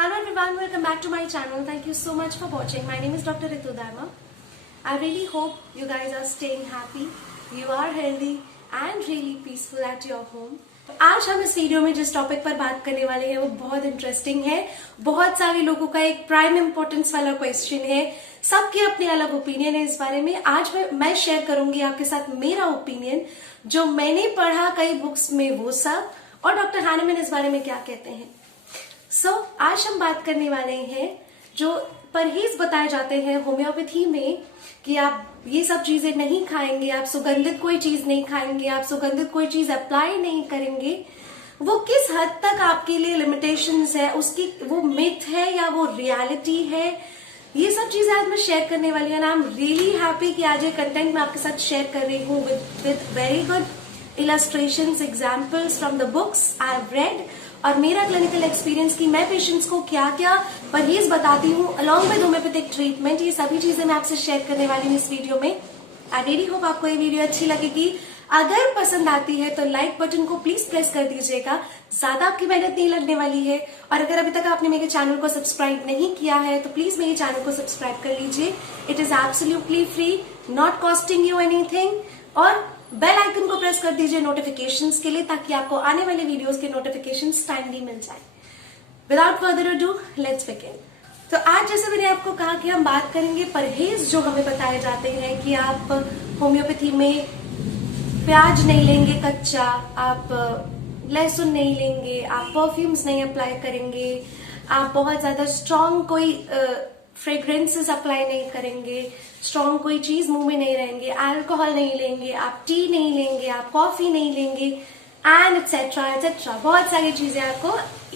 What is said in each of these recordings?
Hello everyone, welcome back to my channel. Thank you so much for watching. My name is Dr. Ritu Dharma. I really hope you guys are staying happy, you are healthy and really peaceful at your home. आज हम इस video में जिस topic पर बात करने वाले हैं वो बहुत इंटरेस्टिंग है। बहुत सारे लोगों का एक प्राइम इम्पोर्टेंस वाला क्वेश्चन है, सबके अपने अलग ओपिनियन है इस बारे में। आज मैं शेयर करूंगी आपके साथ मेरा ओपिनियन, जो मैंने पढ़ा कई बुक्स में वो सब, और डॉक्टर हानेमैन इस बारे में क्या कहते हैं। आज हम बात करने वाले हैं जो परहेज बताए जाते हैं होम्योपैथी में कि आप ये सब चीजें नहीं खाएंगे, आप सुगंधित कोई चीज नहीं खाएंगे, आप सुगंधित कोई चीज अप्लाई नहीं करेंगे, वो किस हद तक आपके लिए लिमिटेशंस है, उसकी वो मिथ है या वो रियलिटी है, ये सब चीजें आज मैं शेयर करने वाली हूँ। आई एम रियली हैप्पी कि आज ये कंटेंट मैं आपके साथ शेयर कर रही हूँ with very good illustrations, examples from the books I have read, और मेरा क्लिनिकल एक्सपीरियंस की मैं पेशेंट्स को क्या क्या परहेज बताती हूँ अलॉन्ग विद होम्योपैथिक ट्रीटमेंट, ये सभी चीजें मैं आपसे शेयर करने वाली हूँ इस वीडियो में। आई रियली होप आपको ये वीडियो अच्छी लगेगी। अगर पसंद आती है तो लाइक बटन को प्लीज प्रेस कर दीजिएगा, ज्यादा आपकी मेहनत नहीं लगने वाली है। और अगर अभी तक आपने मेरे चैनल को सब्सक्राइब नहीं किया है तो प्लीज मेरे चैनल को सब्सक्राइब कर लीजिए। It is absolutely free, not costing you anything, और बेल आइकन को प्रेस कर दीजिए नोटिफिकेशंस के लिए, ताकि आपको आने वाले वीडियोस के नोटिफिकेशंस टाइमली मिल जाए। Without further ado let's begin. तो आज जैसे मैंने आपको कहा कि हम बात करेंगे परहेज जो हमें बताए जाते हैं कि आप होम्योपैथी में प्याज नहीं लेंगे कच्चा, आप लहसुन नहीं लेंगे, आप परफ्यूम्स नहीं अप्लाई करेंगे, आप बहुत ज्यादा स्ट्रॉन्ग कोई फ्रेग्रेंसेस अप्लाई नहीं करेंगे, स्ट्रॉन्ग कोई चीज मुंह में नहीं रहेंगे, अल्कोहल नहीं लेंगे, आप टी नहीं लेंगे, आप कॉफी नहीं लेंगे, एंड एक्सेट्रा एक्सेट्रा। बहुत सारी चीजें आपको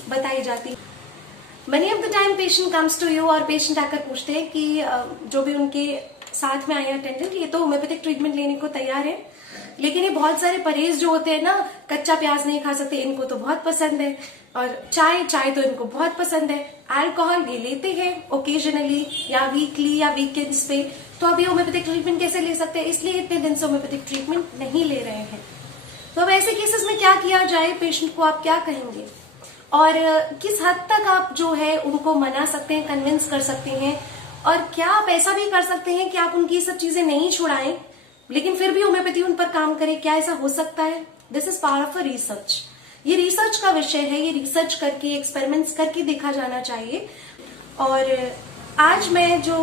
बताई जाती है। Many of the time patient comes to you और पेशेंट आकर पूछते हैं कि जो भी उनके साथ में आए अटेंडेंट, ये तो होम्योपैथिक ट्रीटमेंट लेने को तैयार है, लेकिन ये बहुत सारे परहेज जो होते हैं ना, कच्चा प्याज नहीं खा सकते, इनको तो बहुत पसंद है, और चाय तो इनको बहुत पसंद है, अल्कोहल ये लेते हैं ओकेजनली या वीकली या वीकेंड्स पे, तो अभी होम्योपैथिक ट्रीटमेंट कैसे ले सकते हैं, इसलिए इतने दिन से होम्योपैथिक ट्रीटमेंट नहीं ले रहे हैं। तो अब ऐसे केसेस में क्या किया जाए, पेशेंट को आप क्या कहेंगे और किस हद तक आप जो है उनको मना सकते हैं, कन्विंस कर सकते हैं, और क्या आप ऐसा भी कर सकते हैं कि आप उनकी सब चीजें नहीं छुड़ाएं लेकिन फिर भी होम्योपैथी उन पर काम करे, क्या ऐसा हो सकता है? This is part of a research. ये रिसर्च का विषय है, ये रिसर्च करके एक्सपेरिमेंट्स करके देखा जाना चाहिए। और आज मैं जो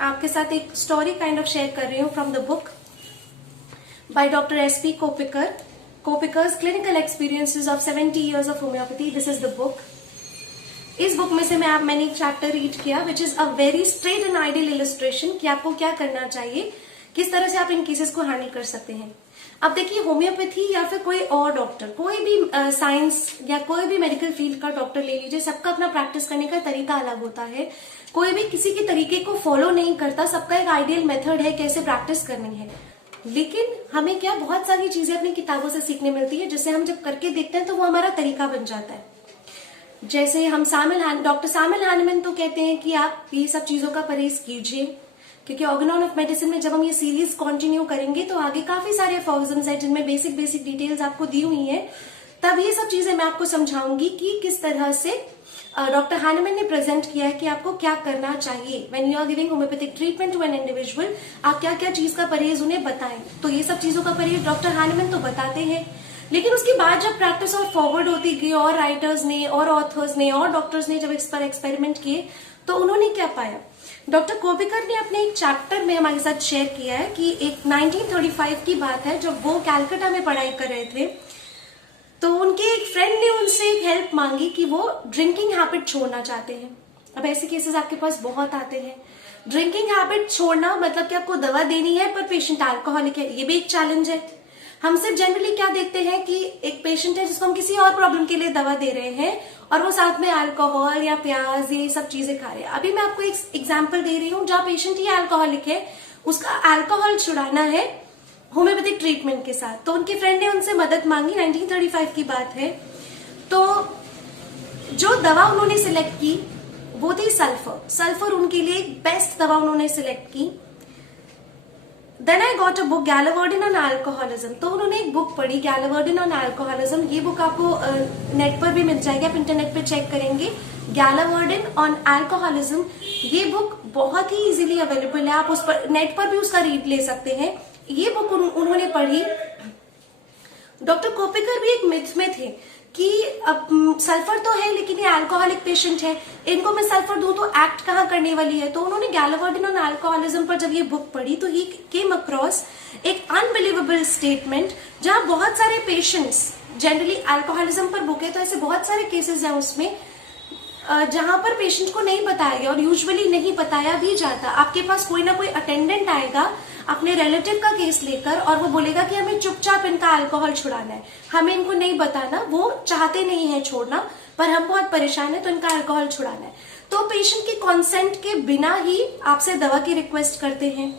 आपके साथ एक स्टोरी काइंड ऑफ शेयर कर रही हूँ from the book by doctor S P. Kopikar, Kopikar's clinical experiences of 70 years of homeopathy. This is the book. इस बुक में से मैंने एक चैप्टर रीड किया which is a very straight and ideal illustration कि आपको क्या करना चाहिए, किस तरह से आप इन केसेस को हैंडल कर सकते हैं। अब देखिए, होम्योपैथी या फिर कोई और डॉक्टर, कोई भी साइंस या कोई भी मेडिकल फील्ड का डॉक्टर ले लीजिए, सबका अपना प्रैक्टिस करने का तरीका अलग होता है। कोई भी किसी के तरीके को फॉलो नहीं करता, सबका एक आइडियल मेथड है कैसे प्रैक्टिस करनी है। लेकिन हमें क्या बहुत सारी चीजें अपनी किताबों से सीखने मिलती है, जिससे हम जब करके देखते हैं तो वो हमारा तरीका बन जाता है। जैसे हम डॉक्टर सैमुअल हैनेमैन तो कहते हैं कि आप ये सब चीजों का परहेज कीजिए, क्योंकि ऑर्गेनॉन ऑफ मेडिसिन में जब हम ये सीरीज कंटिन्यू करेंगे तो आगे काफी सारे एफॉर्म्स हैं जिनमें बेसिक डिटेल्स आपको दी हुई है। तब ये सब चीजें मैं आपको समझाऊंगी कि किस तरह से डॉक्टर हैनेमैन ने प्रेजेंट किया है कि आपको क्या करना चाहिए when you are giving homeopathic treatment to an individual. आप क्या क्या चीज का परहेज उन्हें बताएं, तो ये सब चीजों का परहेज डॉक्टर हैनेमैन तो बताते हैं। लेकिन उसके बाद जब प्रैक्टिस और फॉरवर्ड होती गई और राइटर्स ने और ऑथर्स ने और डॉक्टर्स ने जब इस पर एक्सपेरिमेंट किए तो उन्होंने क्या पाया। डॉक्टर कोपिकर ने अपने एक चैप्टर में हमारे साथ शेयर किया है कि एक 1935 की बात है, जब वो कैलकाटा में पढ़ाई कर रहे थे तो उनके एक फ्रेंड ने उनसे एक हेल्प मांगी कि वो ड्रिंकिंग हैबिट छोड़ना चाहते हैं। अब ऐसे केसेस आपके पास बहुत आते हैं। ड्रिंकिंग हैबिट छोड़ना मतलब कि आपको दवा देनी है पर पेशेंट अल्कोहलिक है, ये भी एक चैलेंज है। हम सिर्फ जनरली क्या देखते हैं कि एक पेशेंट है जिसको हम किसी और प्रॉब्लम के लिए दवा दे रहे हैं और वो साथ में अल्कोहल या प्याज ये सब चीजें खा रहे हैं। अभी मैं आपको एक एग्जांपल दे रही हूँ जहाँ पेशेंट ही अल्कोहलिक है, उसका अल्कोहल छुड़ाना है होम्योपैथिक ट्रीटमेंट के साथ। तो उनके फ्रेंड ने उनसे मदद मांगी, 1935 की बात है। तो जो दवा उन्होंने सिलेक्ट की वो थी सल्फर। सल्फर उनके लिए बेस्ट दवा उन्होंने सिलेक्ट की। Then I got a book Gallavardin on alcoholism. तो उन्होंने एक बुक पढ़ी गैलावर्डिन ऑन अल्कोहलिज्म। ये बुक आपको नेट पर भी मिल जाएगी, आप इंटरनेट पे चेक करेंगे गैलावर्डिन ऑन अल्कोहलिज्म। ये बुक बहुत ही इजीली अवेलेबल है, आप उस पर नेट पर भी उसका रीड ले सकते हैं। ये बुक उन्होंने पढ़ी। डॉक्टर कोपिकर भी एक मिथ में थे कि अब सल्फर तो है लेकिन ये अल्कोहलिक पेशेंट है, इनको मैं सल्फर दूं तो एक्ट कहाँ करने वाली है। तो उन्होंने गैलावर्डिन ऑन अल्कोहलिज्म पर जब ये बुक पढ़ी तो ही केम अक्रॉस एक अनबिलीवेबल स्टेटमेंट, जहां बहुत सारे पेशेंट्स, जनरली अल्कोहलिज्म पर बुक है तो ऐसे बहुत सारे केसेस हैं उसमें जहां पर पेशेंट को नहीं बताया गया और यूजुअली नहीं बताया भी जाता। आपके पास कोई ना कोई अटेंडेंट आएगा अपने रिलेटिव का केस लेकर और वो बोलेगा कि हमें चुपचाप इनका अल्कोहल छुड़ाना है, हमें इनको नहीं बताना, वो चाहते नहीं है छोड़ना पर हम बहुत परेशान है तो इनका अल्कोहल छुड़ाना है। तो पेशेंट के कॉन्सेंट के बिना ही आपसे दवा की रिक्वेस्ट करते हैं।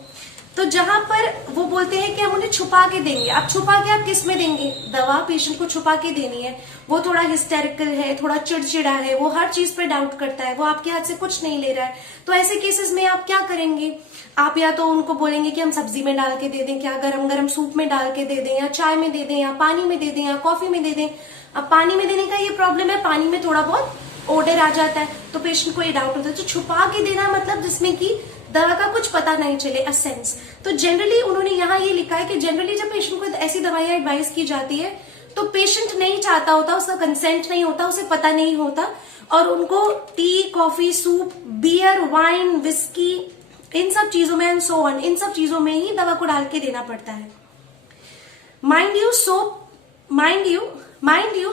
तो जहां पर वो बोलते हैं कि हम उन्हें छुपा के देंगे, अब छुपा के आप किस में देंगे? दवा पेशेंट को छुपा के देनी है। वो थोड़ा हिस्टेरिकल है, थोड़ा चिड़चिड़ा है, वो हर चीज पे डाउट करता है, वो आपके हाथ से कुछ नहीं ले रहा है, तो ऐसे केसेस में आप क्या करेंगे? आप या तो उनको बोलेंगे कि हम सब्जी में डाल के दे दें, क्या गरम गरम सूप में डाल के दे दें, या चाय में दे दें, या पानी में दे दें, या कॉफी में दे दें। अब पानी में देने का ये प्रॉब्लम है, पानी में थोड़ा बहुत ओडर आ जाता है तो पेशेंट को ये डाउट होता है। तो छुपा के देना मतलब जिसमें कि दवा का कुछ पता नहीं चले, अ सेंस। तो जनरली उन्होंने यहाँ ये लिखा है कि जनरली जब पेशेंट को ऐसी दवाइयां एडवाइस की जाती है तो पेशेंट नहीं चाहता होता, उसका कंसेंट नहीं होता, उसे पता नहीं होता और उनको tea, coffee, soup, beer, wine, whisky, इन सब चीजों में एंड सो ऑन, इन सब चीजों में ही दवा को डाल के देना पड़ता है। Mind you,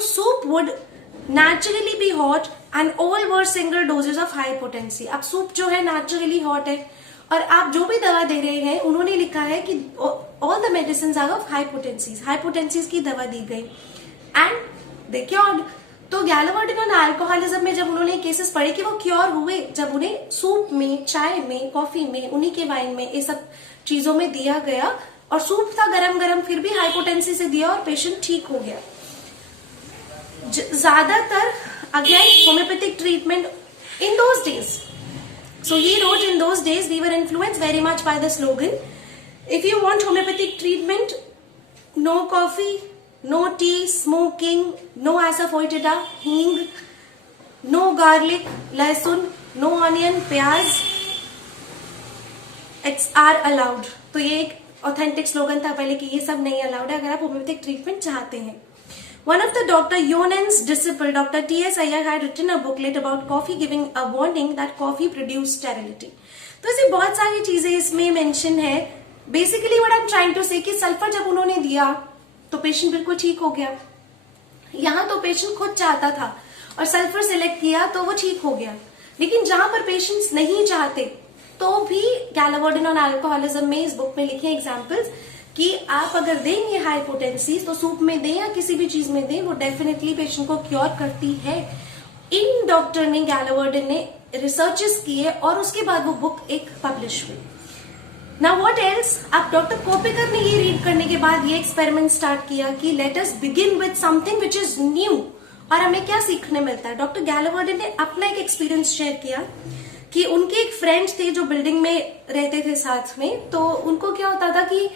soup would naturally be hot and all were single doses of high potency। अब सूप जो है नेचुरली हॉट है और आप जो भी दवा दे रहे हैं उन्होंने लिखा है कि all the medicines are of high potencies की दवा दी गई and they cured। तो गैलावर्डिन ऑन अल्कोहलिज्म में जब उन्होंने केसेस पढ़े कि वो क्योर हुए, जब उन्हें सूप में, चाय में, कॉफी में, उन्हीं के वाइन में, ये सब चीजों में दिया गया और सूप था गरम गरम फिर भी हाइपोटेंसी से दिया और पेशेंट ठीक हो गया। ज्यादातर again homeopathic treatment in those days, so he wrote in those days we were influenced very much by the slogan if you want homeopathic treatment, no coffee, no tea, smoking, no asafoetida, हींग, no garlic, लहसुन, no onion, प्याज, it's are allowed। तो ये एक authentic slogan था पहले कि ये सब नहीं अलाउड है अगर आप होम्योपैथिक ट्रीटमेंट चाहते हैं। One of the Dr. Yonen's disciple, Dr. T.S. Iyer, had written a booklet about coffee, giving a warning that coffee produced sterility। तो ऐसी बहुत सारी चीजें इसमें मेंशन है। Basically what I am trying to say कि सल्फर जब उन्होंने दिया तो पेशेंट बिल्कुल ठीक हो गया। यहाँ तो पेशेंट खुद चाहता था और सल्फर सिलेक्ट किया तो वो ठीक हो गया, लेकिन जहां पर पेशेंट्स नहीं चाहते तो भी गैलावर्डिन ऑन अल्कोहलिज्म में इस बुक में लिखे एग्जांपल्स कि आप अगर देंगे हाई पोटेंसीज तो सूप में दें या किसी भी चीज में दें, वो डेफिनेटली पेशेंट को क्योर करती है। इन डॉक्टर ने, गैलावर्डिन ने रिसर्चेस किए और उसके बाद वो बुक एक पब्लिश हुई। Now what else? अब डॉक्टर कोपिकर ने ये रीड करने के बाद ये एक्सपेरिमेंट स्टार्ट किया कि let us begin with something which is new, और हमें क्या सीखने मिलता है। डॉक्टर गैलावर्डिन ने अपना एक एक्सपीरियंस शेयर किया कि उनके एक फ्रेंड थे जो बिल्डिंग में रहते थे साथ में, तो उनको क्या होता था कि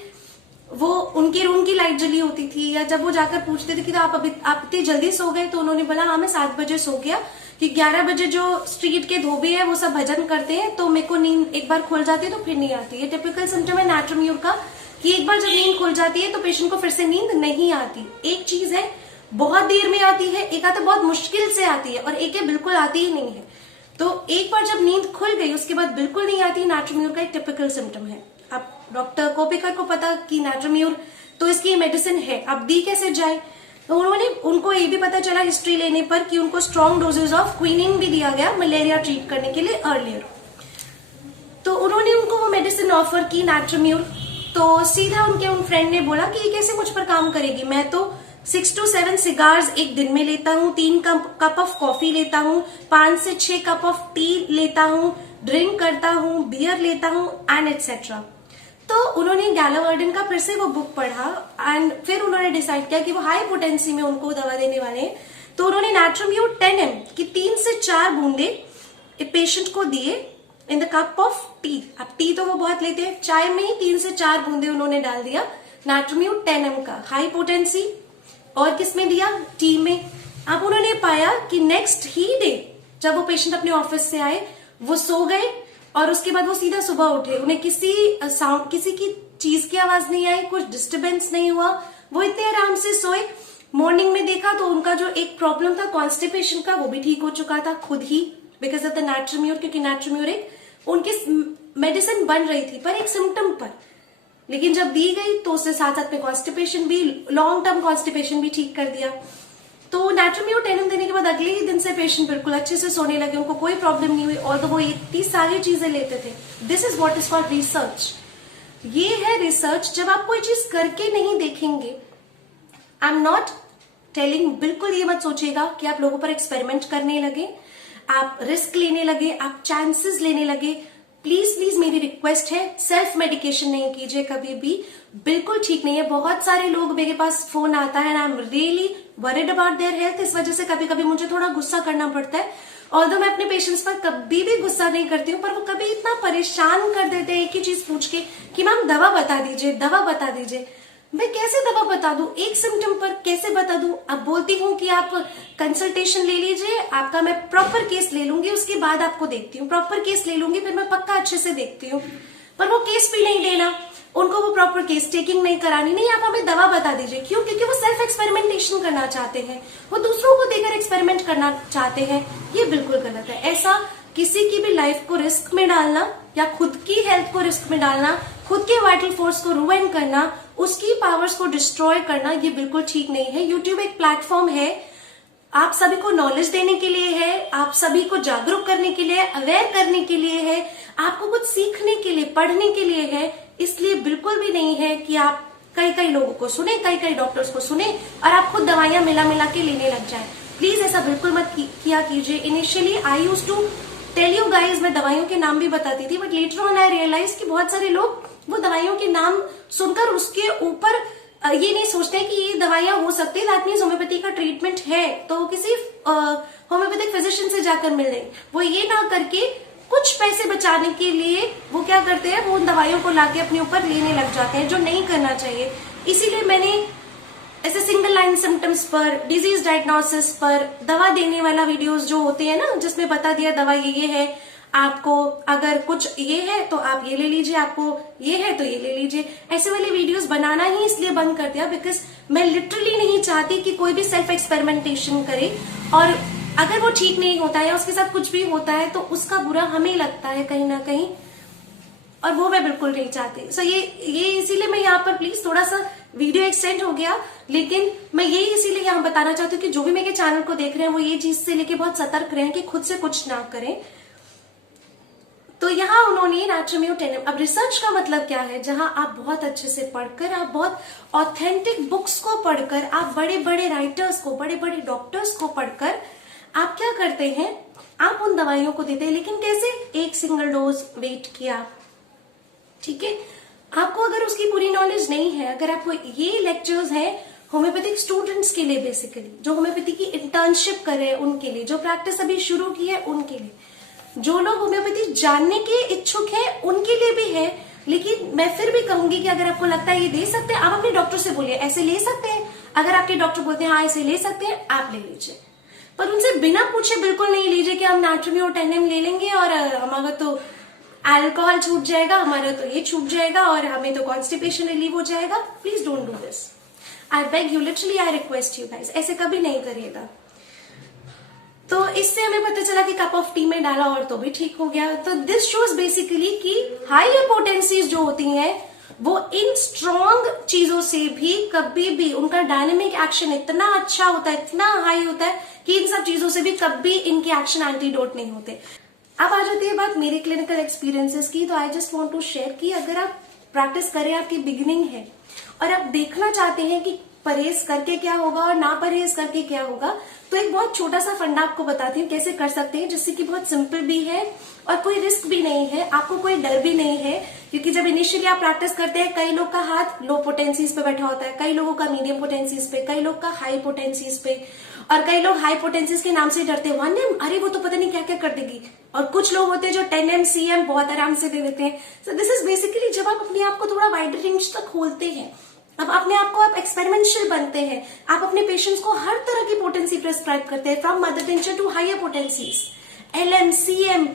वो उनके रूम की लाइट जली होती थी, या जब वो जाकर पूछते थे कि तो आप इतनी जल्दी सो गए, तो उन्होंने बोला हाँ मैं 7 बजे सो गया कि 11 बजे जो स्ट्रीट के धोबी है वो सब भजन करते हैं तो मेरे को नींद एक बार खुल जाती है तो फिर नहीं आती। ये टिपिकल सिम्टम है नाट्रोम्यूर का कि एक बार जब नींद खुल जाती है तो पेशेंट को फिर से नींद नहीं आती। एक चीज है बहुत देर में आती है, एक आधा बहुत मुश्किल से आती है और एक है बिल्कुल आती ही नहीं है। तो एक बार जब नींद खुल गई उसके बाद बिल्कुल नहीं आती, नाट्रोम्यूर का एक टिपिकल सिम्टम है। अब डॉक्टर कोपिकर को पता कि नाट्रोम्यूर तो इसकी मेडिसिन है, अब दी कैसे जाए। तो उनको ये भी पता चला हिस्ट्री लेने पर कि उनको स्ट्रॉन्ग डोजेज ऑफ क्विनिन भी दिया गया मलेरिया ट्रीट करने के लिए अर्लियर। तो उन्होंने उनको वो मेडिसिन ऑफर की नाट्रोम्यूर, तो सीधा उन फ्रेंड ने बोला कि ये कैसे मुझ पर काम करेगी, मैं तो 6 to 7 सिगार्स एक दिन में लेता हूँ, 3 कप ऑफ कॉफी लेता हूँ, 5 से 6 कप ऑफ टी लेता हूँ, ड्रिंक करता हूँ, बियर लेता हूँ एंड एटसेट्रा। तो उन्होंने गैलावर्डिन का फिर से वो बुक पढ़ा एंड फिर उन्होंने डिसाइड किया कि वो हाई पोटेंसी में उनको दवा देने वाले हैं। तो उन्होंने नाट्रोम्यूर 10 ml की 3 से 4 बूंदे पेशेंट को दिए in the cup of T. अब टी तो वो बहुत लेते हैं, चाय में ही 3 से 4 बूंदे उन्होंने डाल दिया नाइट्रोम्यूट 10 mg का, हाई पोटेंसी। और किसमें दिया? टी में। अब उन्होंने पाया कि नेक्स्ट ही डे जब वो पेशेंट अपने ऑफिस से आए, वो सो गए और उसके बाद वो सीधा सुबह उठे, उन्हें किसी साउंड, किसी की चीज की आवाज नहीं आई, कुछ डिस्टरबेंस नहीं हुआ, वो इतने आराम से सोए। मॉर्निंग में देखा तो उनका जो एक प्रॉब्लम था कॉन्स्टिपेशन का, वो भी ठीक हो चुका था खुद ही, बिकॉज ऑफ द नाइट्रोम्यूट, क्योंकि नाइट्रोम्यूट उनकी मेडिसिन बन रही थी पर एक सिम्टम पर, लेकिन जब दी गई तो उससे साथ साथ में कॉन्स्टिपेशन भी, लॉन्ग टर्म कॉन्स्टिपेशन भी ठीक कर दिया। तो नाइट्रोम्यूट 10 mg देने के बाद अगले ही दिन से पेशेंट बिल्कुल अच्छे से सोने लगे, उनको कोई प्रॉब्लम नहीं हुई, और तो वो इतनी सारी चीजें लेते थे। This is what is called research. ये है रिसर्च। जब आप कोई चीज करके नहीं देखेंगे, आई एम नॉट टेलिंग, बिल्कुल ये मत सोचिएगा कि आप लोगों पर एक्सपेरिमेंट करने लगे, आप रिस्क लेने लगे, आप चांसेस लेने लगे। प्लीज प्लीज मेरी रिक्वेस्ट है, सेल्फ मेडिकेशन नहीं कीजिए कभी भी, बिल्कुल ठीक नहीं है। बहुत सारे लोग, मेरे पास फोन आता है, I am really worried about their health, इस वजह से कभी कभी मुझे थोड़ा गुस्सा करना पड़ता है। ऑल्दो मैं अपने पेशेंट्स पर कभी भी गुस्सा नहीं करती हूँ, पर वो कभी इतना परेशान कर देते हैं एक ही चीज पूछ के कि मैम दवा बता दीजिए, दवा बता दीजिए। मैं कैसे दवा बता दूं? एक सिम्टम पर कैसे बता दूं? अब बोलती हूँ कि आप कंसल्टेशन ले लीजिए, आपका मैं प्रॉपर केस ले लूंगी, उसके बाद आपको देखती हूँ, प्रॉपर केस ले लूंगी, फिर मैं पक्का अच्छे से देखती हूँ। पर वो केस भी नहीं देना, उनको वो प्रॉपर केस टेकिंग नहीं करानी, नहीं आप हमें दवा बता दीजिए। क्यों? क्योंकि वो सेल्फ एक्सपेरिमेंटेशन करना चाहते हैं, वो दूसरों को देकर एक्सपेरिमेंट करना चाहते हैं। ये बिल्कुल गलत है। ऐसा किसी की भी लाइफ को रिस्क में डालना या खुद की हेल्थ को रिस्क में डालना, खुद के वाइटल फोर्स को रुइन करना, उसकी पावर्स को डिस्ट्रॉय करना, ये बिल्कुल ठीक नहीं है। यूट्यूब एक प्लेटफॉर्म है, आप सभी को नॉलेज देने के लिए है, आप सभी को जागरूक करने के लिए, अवेयर करने के लिए है, आपको कुछ सीखने के लिए, पढ़ने के लिए है। इसलिए बिल्कुल भी नहीं है कि आप कई लोगों को सुने, कई डॉक्टर्स को सुने और आप खुद दवाइयां मिला के लेने लग जाए। प्लीज ऐसा बिल्कुल मत किया कीजिए। Initially I used to tell you guys, मैं दवाइयों के नाम भी बताती थी, but later on I realise कि बहुत सारे लोग वो दवाइयों के नाम सुनकर उसके ऊपर ये नहीं सोचते कि ये दवाइयां हो सकती है, दैट मीन्स होम्योपैथी का ट्रीटमेंट है तो किसी होम्योपैथिक फिजिशियन से जाकर मिल लें। वो ये ना करके कुछ पैसे बचाने के लिए वो क्या करते हैं, वो उन दवाइयों को लाके अपने ऊपर लेने लग जाते हैं, जो नहीं करना चाहिए। इसीलिए मैंने ऐसे सिंगल लाइन सिम्टम्स पर, डिजीज डायग्नोसिस पर दवा देने वाला वीडियोस जो होते हैं ना, जिसमें बता दिया दवा ये है, आपको अगर कुछ ये है तो आप ये ले लीजिए, आपको ये है तो ये ले लीजिए, ऐसे वाले वीडियोस बनाना ही इसलिए बंद कर दिया बिकॉज मैं लिटरली नहीं चाहती कि कोई भी सेल्फ एक्सपेरिमेंटेशन करे और अगर वो ठीक नहीं होता है या उसके साथ कुछ भी होता है तो उसका बुरा हमें लगता है कहीं ना कहीं, और वो मैं बिल्कुल नहीं चाहती। सो ये इसीलिए मैं यहाँ पर प्लीज थोड़ा सा वीडियो एक्सटेंड हो गया, लेकिन मैं ये इसीलिए यहाँ बताना चाहती हूँ कि जो भी मेरे चैनल को देख रहे हैं वो ये चीज से लेके बहुत सतर्क रहें कि खुद से कुछ ना करें। तो यहाँ उन्होंने नाइट्रोम्यूट 10 mg, अब रिसर्च का मतलब क्या है, जहां आप बहुत अच्छे से पढ़कर, आप बहुत ऑथेंटिक बुक्स को पढ़कर, आप बड़े बड़े राइटर्स को, बड़े बड़े डॉक्टर्स को पढ़कर आप क्या करते हैं, आप उन दवाइयों को देते हैं। लेकिन कैसे? एक सिंगल डोज वेट किया, ठीक है। आपको अगर उसकी पूरी नॉलेज नहीं है, अगर आपको ये लेक्चर्स हैं होम्योपैथिक स्टूडेंट्स के लिए, बेसिकली जो होम्योपैथी की इंटर्नशिप कर रहे हैं उनके लिए, जो प्रैक्टिस अभी शुरू की है उनके लिए, जो लोग होम्योपैथी जानने के इच्छुक हैं उनके लिए भी है। लेकिन मैं फिर भी कहूंगी कि अगर आपको लगता है ये दे सकते हैं, आप अपने डॉक्टर से बोलिए ऐसे ले सकते हैं। अगर आपके डॉक्टर बोलते हैं हाँ ऐसे ले सकते हैं, आप ले लीजिए, पर उनसे बिना पूछे बिल्कुल नहीं लीजिए कि हम नाइट्रोम्यूट 10 mg ले लेंगे और हमारा तो अल्कोहल छूट जाएगा, हमारा तो ये छूट जाएगा और हमें तो कॉन्स्टिपेशन रिलीव हो जाएगा। Please don't do this, I beg you, literally I request you guys, ऐसे कभी नहीं करिएगा। तो इससे हमें पता चला कि कप ऑफ टी में डाला और तो भी ठीक हो गया। तो दिस शोज बेसिकली कि हाई पोटेंसीज जो होती हैं वो इन स्ट्रॉन्ग चीजों से भी कभी भी उनका डायनेमिक एक्शन इतना अच्छा होता है, इतना हाई होता है कि इन सब चीजों से भी कभी इनके एक्शन एंटीडोट नहीं होते। अब आ जाती है बात मेरे क्लिनिकल एक्सपीरियंसेस की। तो I just want to share कि अगर आप प्रैक्टिस करें, आपकी बिगिनिंग है और आप देखना चाहते हैं कि परहेज करके क्या होगा और ना परहेज करके क्या होगा, तो एक बहुत छोटा सा फंडा आपको बताती हूँ कैसे कर सकते हैं, जिससे कि बहुत सिंपल भी है और कोई रिस्क भी नहीं है, आपको कोई डर भी नहीं है क्योंकि जब इनिशियली आप प्रैक्टिस करते हैं, कई लोग का हाथ लो पोटेंसीज पे बैठा होता है, कई लोगों का मीडियम पोटेंसीज पे, कई लोग का हाई पोटेंसीज पे, और कई लोग हाई पोटेंसीज के नाम से डरते हैं। 1M, अरे वो तो पता नहीं क्या क्या कर देगी। और कुछ लोग होते हैं जो 10M CM बहुत आराम से दे देते हैं। सो दिस इज बेसिकली जब आप अपने आप को थोड़ा वाइडर रेंज तक खोलते हैं, अब अपने आप को आप एक्सपेरिमेंशियल बनते हैं, आप अपने पेशेंट्स को हर तरह की पोटेंसी प्रेस्क्राइब करते हैं, from mother tincture to higher potencies, LM CM,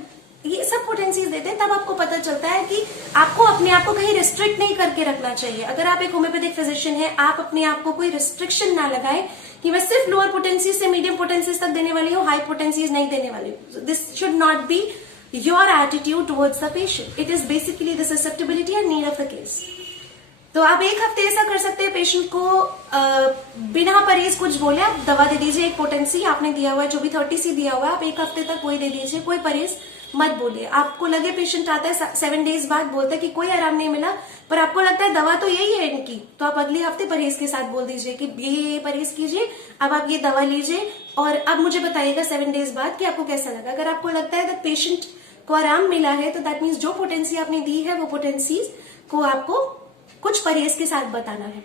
ये सब पोटेंसीज देते हैं। तब आपको पता चलता है कि आपको अपने आप को कहीं रिस्ट्रिक्ट नहीं करके रखना चाहिए। अगर आप एक होम्योपैथिक फिजिशियन है, आप अपने आप को कोई रिस्ट्रिक्शन ना लगाएं कि मैं सिर्फ लोअर पोटेंसीज से मीडियम पोटेंसीज तक देने वाली हूँ, हाई पोटेंसीज नहीं देने वाली हूँ। This should not be your attitude towards the patient. It is basically the susceptibility and need of the case. तो आप एक हफ्ते ऐसा कर सकते हैं, पेशेंट को बिना परहेज कुछ बोले आप दवा दे दीजिए। एक पोटेंसी आपने दिया हुआ है, जो भी 30C दिया हुआ है, आप एक हफ्ते तक वही दे दीजिए, कोई परहेज मत बोलिए। आपको लगे पेशेंट आता है 7 डेज बाद बोलता है कि कोई आराम नहीं मिला, पर आपको लगता है दवा तो यही है इनकी, तो आप अगले हफ्ते परहेज के साथ बोल दीजिए कि ये परहेज कीजिए, अब आप ये दवा लीजिए और अब मुझे बताइएगा 7 डेज बाद कि आपको कैसा लगा। अगर आपको लगता है कि पेशेंट को आराम मिला है, तो दैट मीन्स जो पोटेंसी आपने दी है वो पोटेंसीज को आपको कुछ परहेज के साथ बताना है।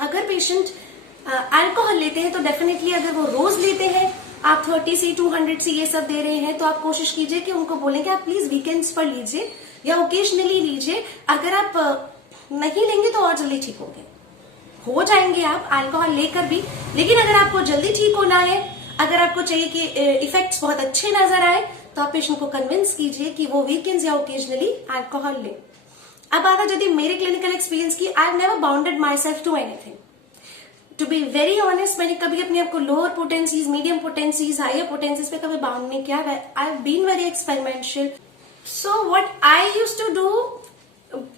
अगर पेशेंट अल्कोहल लेते हैं तो डेफिनेटली, अगर वो रोज लेते हैं, आप 30C 200C ये सब दे रहे हैं, तो आप कोशिश कीजिए कि उनको बोलें कि आप प्लीज वीकेंड्स पर लीजिए या ओकेजनली लीजिए। अगर आप नहीं लेंगे तो और जल्दी ठीक होंगे, हो जाएंगे आप अल्कोहल लेकर भी। लेकिन अगर आपको जल्दी ठीक होना है, अगर आपको चाहिए कि इफेक्ट्स बहुत अच्छे नजर आए, तो आप पेशेंट को कन्विंस कीजिए कि वो वीकेंड्स या ओकेजनली अल्कोहल ले। अब आता यदि मेरे क्लिनिकल एक्सपीरियंस की, I have never bounded myself to anything. To be very honest, मैंने कभी अपने आप को lower potencies, medium potencies, higher potencies पे कभी बाउंड नहीं किया। I have been very experimental. So what I used to do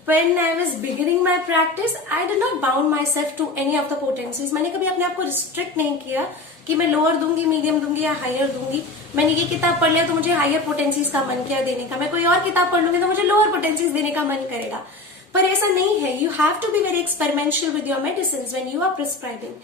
when I was beginning my practice, I did not bound myself to any of the potencies. मैंने कभी अपने आप को restrict नहीं किया कि मैं लोअर दूंगी, मीडियम दूंगी या हायर दूंगी। मैंने ये किताब पढ़ लिया तो मुझे हायर पोटेंसीज का मन किया देने का, मैं कोई और किताब पढ़ लूंगी तो मुझे लोअर पोटेंसीज देने का मन करेगा। पर ऐसा नहीं है। You have to be very experimental with your medicine when you are prescribing.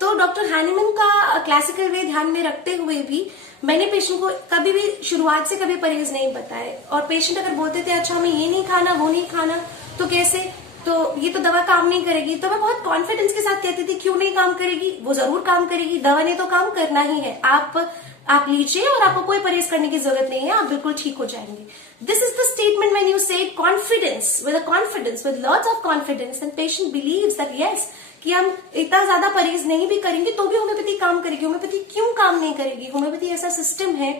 तो डॉक्टर हैनीमैन का क्लासिकल वे ध्यान में रखते हुए भी मैंने पेशेंट को कभी भी शुरुआत से कभी परहेज नहीं बताए। और पेशेंट अगर बोलते थे अच्छा हमें ये नहीं खाना, वो नहीं खाना, तो कैसे, तो ये तो दवा काम नहीं करेगी, तो मैं बहुत कॉन्फिडेंस के साथ कहती थी क्यों नहीं काम करेगी, वो जरूर काम करेगी, दवा ने तो काम करना ही है। आप लीजिए और आपको कोई परहेज करने की जरूरत नहीं है, आप बिल्कुल ठीक हो जाएंगे। This is the statement when you say confidence, with lots of confidence, and patient believes that yes, कि हम इतना ज्यादा परहेज नहीं भी करेंगे तो भी होम्योपैथी काम करेगी। होम्योपैथी क्यों काम नहीं करेगी? होम्योपैथी ऐसा सिस्टम है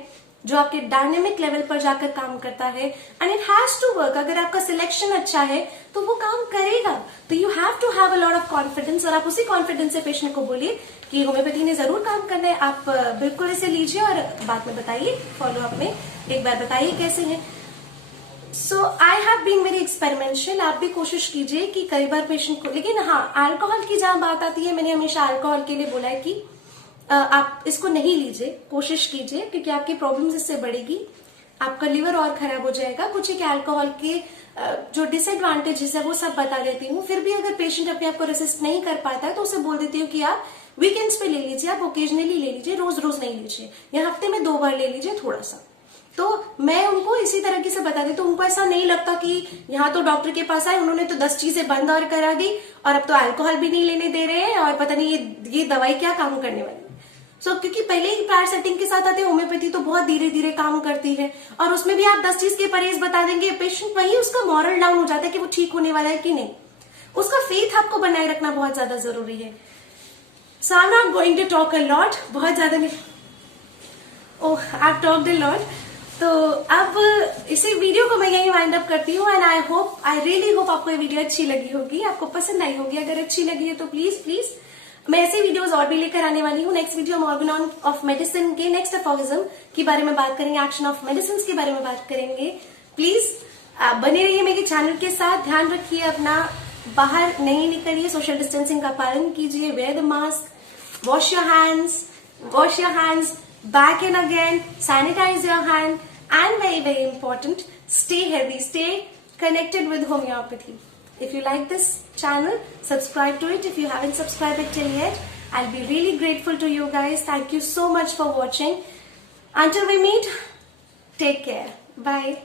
जो आपके डायनेमिक लेवल पर जाकर काम करता है, and it has to work. अगर आपका सिलेक्शन अच्छा है तो वो काम करेगा। तो you have to have a lot of confidence, और आप उसी कॉन्फिडेंस से पेशेंट को बोलिए कि होम्योपैथी ने जरूर काम करना है, आप बिल्कुल इसे लीजिए और बाद में बताइए, फॉलो अप में एक बार बताइए कैसे है। So I have been very एक्सपेरिमेंशियल। आप भी कोशिश कीजिए कि कई बार पेशेंट को, लेकिन हाँ, अल्कोहल की जहां बात आती है, मैंने हमेशा अल्कोहल के लिए बोला है कि आप इसको नहीं लीजिए, कोशिश कीजिए, क्योंकि आपकी प्रॉब्लम्स इससे बढ़ेगी, आपका लिवर और खराब हो जाएगा। कुछ एक अल्कोहल के जो डिसएडवांटेजेस है वो सब बता देती हूँ। फिर भी अगर पेशेंट अपने आप को रेसिस्ट नहीं कर पाता है तो उसे बोल देती हूँ कि आप वीकेंड्स पे ले लीजिए, आप ओकेजनली ले लीजिए, रोज रोज नहीं लीजिए, या हफ्ते में 2 बार ले लीजिए थोड़ा सा। तो मैं उनको इसी तरीके से बता दी, तो उनको ऐसा नहीं लगता कि यहाँ तो डॉक्टर के पास आए, उन्होंने तो 10 चीजें बंद और करा दी और अब तो अल्कोहल भी नहीं लेने दे रहे हैं और पता नहीं ये दवाई क्या काम करने वाली। क्योंकि पहले ही प्रायर सेटिंग के साथ आते हैं, होम्योपैथी तो बहुत धीरे धीरे काम करती है, और उसमें भी आप 10 चीज के परहेज बता देंगे, पेशेंट वही उसका मॉरल डाउन हो जाता है कि वो ठीक होने वाला है कि नहीं। उसका फेथ आपको बनाए रखना बहुत ज्यादा जरूरी है। So I am not going to talk a lot, बहुत ज्यादा नहीं, oh I have talked a lot. तो अब इसी वीडियो को मैं यही वाइंड अप करती हूँ, एंड आई रियली होप आपको ये वीडियो अच्छी लगी होगी, आपको पसंद आई होगी। अगर अच्छी लगी है तो प्लीज मैं ऐसे वीडियोस और भी लेकर आने वाली हूँ। नेक्स्ट वीडियो हम ऑर्गन ऑफ मेडिसिन के नेक्स्ट एफॉगिज्म के बारे में बात करेंगे, एक्शन ऑफ मेडिसिन के बारे में बात करेंगे। प्लीज बने रहिए मेरे चैनल के साथ, ध्यान रखिए अपना, बाहर नहीं निकलिए, सोशल डिस्टेंसिंग का पालन कीजिए, wear the mask, wash your hands back and again, sanitize your hand, and very important, stay healthy, stay connected with homeopathy. If you like this channel, subscribe to it if you haven't subscribed it till yet. I'll be really grateful to you guys. Thank you so much for watching. Until we meet, take care. Bye.